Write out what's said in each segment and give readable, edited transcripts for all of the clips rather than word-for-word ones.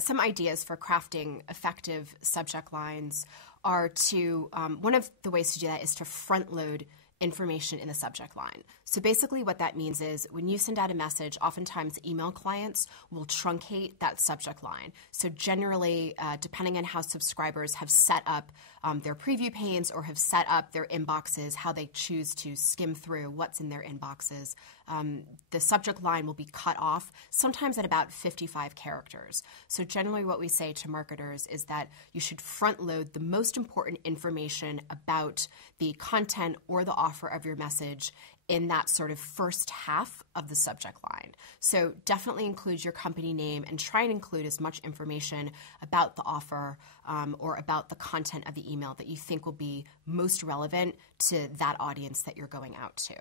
Some ideas for crafting effective subject lines are to, one of the ways to do that is to front load information in the subject line. So basically what that means is when you send out a message, oftentimes email clients will truncate that subject line. So generally, depending on how subscribers have set up their preview panes or have set up their inboxes, how they choose to skim through what's in their inboxes, the subject line will be cut off, sometimes at about 55 characters. So generally what we say to marketers is that you should front load the most important information about the content or the offer of your message in that sort of first half of the subject line. So definitely include your company name and try and include as much information about the offer or about the content of the email that you think will be most relevant to that audience that you're going out to.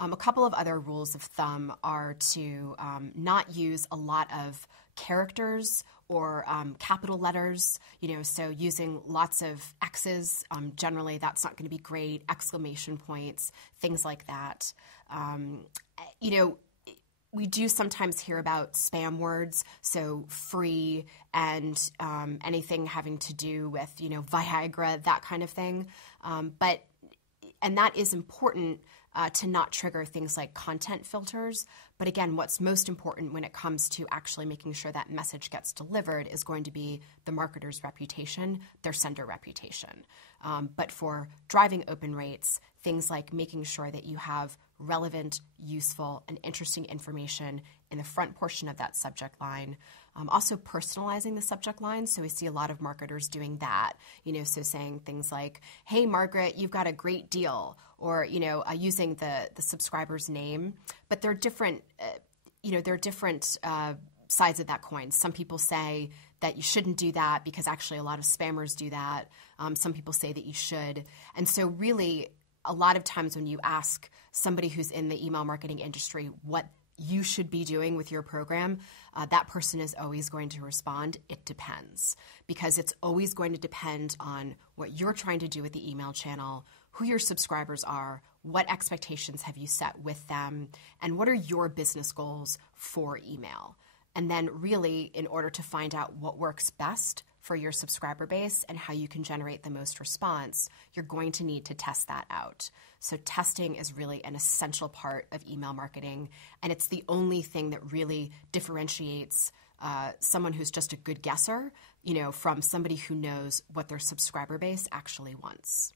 A couple of other rules of thumb are to not use a lot of characters or capital letters, so using lots of X's, generally that's not going to be great, exclamation points, things like that. We do sometimes hear about spam words, so free and anything having to do with, Viagra, that kind of thing. And that is important to not trigger things like content filters. But again, what's most important when it comes to actually making sure that message gets delivered is going to be the marketer's reputation, their sender reputation. But for driving open rates, things like making sure that you have relevant, useful, and interesting information in the front portion of that subject line. Also personalizing the subject line. So we see a lot of marketers doing that, so saying things like, hey, Margaret, you've got a great deal, or, using the subscriber's name. But there are different, sides of that coin. Some people say that you shouldn't do that because actually a lot of spammers do that. Some people say that you should. And so really, a lot of times when you ask somebody who's in the email marketing industry what you should be doing with your program, that person is always going to respond, it depends. Because it's always going to depend on what you're trying to do with the email channel, who your subscribers are, what expectations have you set with them, and what are your business goals for email. And then really, in order to find out what works best for your subscriber base and how you can generate the most response, you're going to need to test that out. So testing is really an essential part of email marketing, and it's the only thing that really differentiates someone who's just a good guesser, from somebody who knows what their subscriber base actually wants.